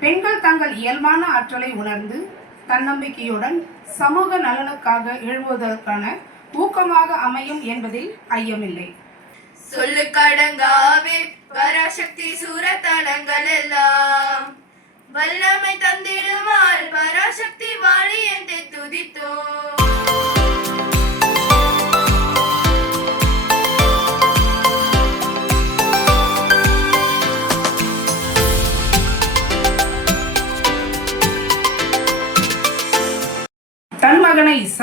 பெண்கள் தங்கள் இயல்பான ஆற்றலை உணர்ந்து தன்னம்பிக்கையுடன் சமூக நலனுக்காக எழுவதற்கான ஊக்கமாக அமையும் என்பதில் ஐயமில்லை. சொல்லு கடங்காவே பராசக்தி சூரத்தலங்கள் எல்லாம். வல்லமை தந்திடுவாள் பராசக்தி வாழி என்று துதித்தோம்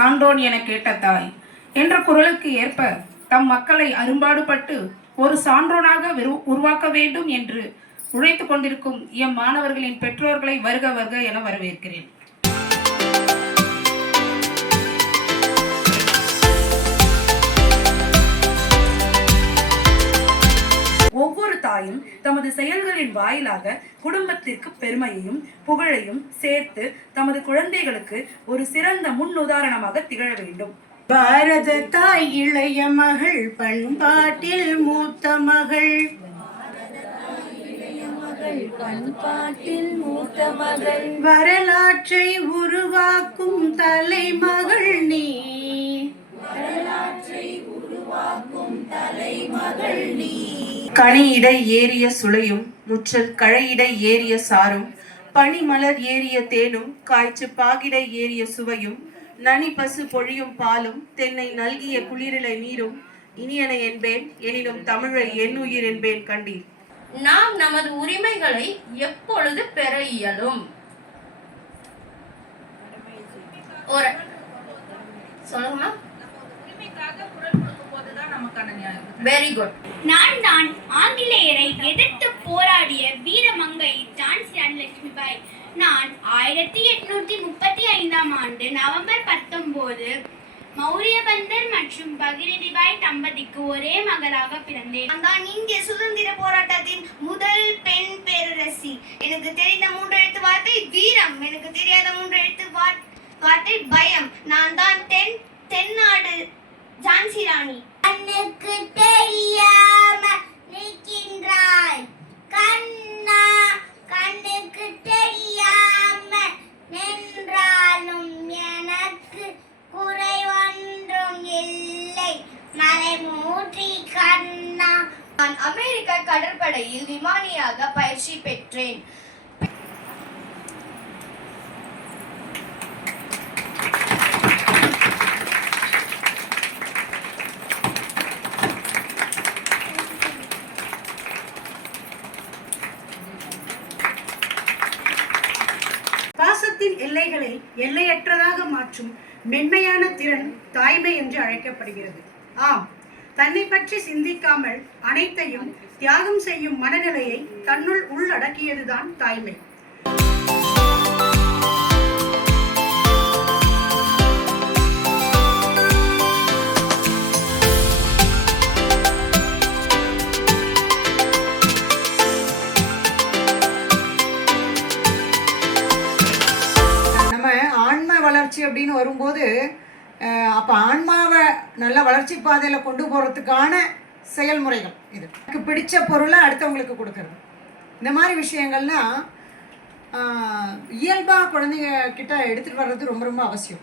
சான்றோன் என கேட்ட தாய். என்ற குரலுக்கு ஏற்ப தம் மக்களை அரும்பாடுபட்டு ஒரு சான்றோனாக உருவாக்க வேண்டும் என்று உழைத்துக் கொண்டிருக்கும் எம் மாணவர்களின் பெற்றோர்களை வருக வருக என வரவேற்கிறேன். ஒவ்வொரு தாயும் தமது செயல்களின் வாயிலாக குடும்பத்திற்கு பெருமையையும் புகழையும் சேர்த்து தமது குழந்தைகளுக்கு ஒரு சிறந்த முன் உதாரணமாக திகழ வேண்டும். பாரத தாய் இளைய மகள் பண்பாட்டில் மூத்த மகள். பண்பாட்டில் மூத்த மகள் வரலாற்றை உருவாக்கும் தலைமகள் நீ. கனியிடை ஏறிய சுளையும் முற்றல் கழையிடை ஏறிய சாரும் பனிமலர் ஏறிய தேனும் காய்ச்சு பாகிடை ஏறிய சுவையும் நனி பசு பொழியும் பாலும் தென்னை நல்கிய குளிரிலை நீரும் இனியன என்பேன் எனினும் தமிழை என்னுயிர் என்பேன் கண்டீர். நாம் நமது உரிமைகளை எப்பொழுது பெற இயலும்? ஒரு வெரி குட் நான் தான் ஆங்கிலேயரை எதிர்த்து போராடிய வீரமங்கை ஜான்சி ராணி லட்சுமிபாய். நான் ஆயிரத்தி எட்நூத்தி முப்பத்தி ஐந்தாம் ஆண்டு நவம்பர் பத்தொன்பது மௌரியபந்தர் மற்றும் பகிரதிபாய் தம்பதிக்கு ஒரே மகளாக பிறந்தேன். நான் தான் இந்திய சுதந்திர போராட்டத்தின் முதல் பெண் பேரரசி. எனக்கு தெரிந்த மூன்று எழுத்து வார்த்தை வீரம். எனக்கு தெரியாத மூன்று எழுத்து வார்- வார்த்தை பயம். நான் தான் தென் தென்னாடு ஜான்சி ராணி. கண்ணுக்கு தெரியாம நிற்கின்றாய். கண்ணா கண்ணுக்கு தெரியாம நின்றாலும் எனக்கு குறை ஒன்றும் இல்லை. மலை மூற்றி கண்ணா. நான் அமெரிக்க கடற்படையில் விமானியாக பயிற்சி பெற்றேன். மனத்தின் எல்லைகளை எல்லையற்றதாக மாற்றும் மென்மையான திறன் தாய்மை என்று அழைக்கப்படுகிறது. ஆம் தன்னை பற்றி சிந்திக்காமல் அனைத்தையும் தியாகம் செய்யும் மனநிலையை தன்னுள் உள்ளடக்கியதுதான் தாய்மை. அப்படின்னு வரும்போது அஹ், அப்ப ஆன்மாவை நல்ல வளர்ச்சி பாதையில கொண்டு போறதுக்கான செயல்முறைகள் இது. எனக்கு பிடிச்ச பொருளை அடுத்தவங்களுக்கு கொடுக்கறது. இந்த மாதிரி விஷயங்கள்லாம் இயல்பாக இயல்பா குழந்தைங்க கிட்ட எடுத்துட்டு வர்றது ரொம்ப ரொம்ப அவசியம்.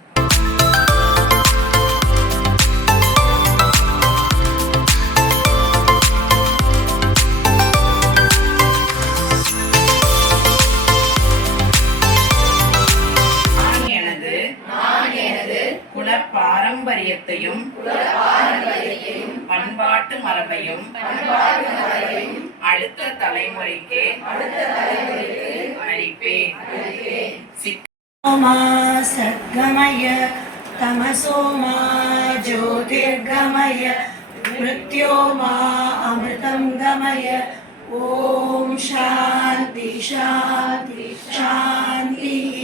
பாரம்பரியத்தையும் பண்பாட்டு மரபையும் அடுத்த தலைமுறைக்கு அளிப்பேன் मा सद्गमय तमसो मा ज्योतिर्गमय मृत्यो मा अमृतं गमय ॐ शान्ति शान्ति शान्ति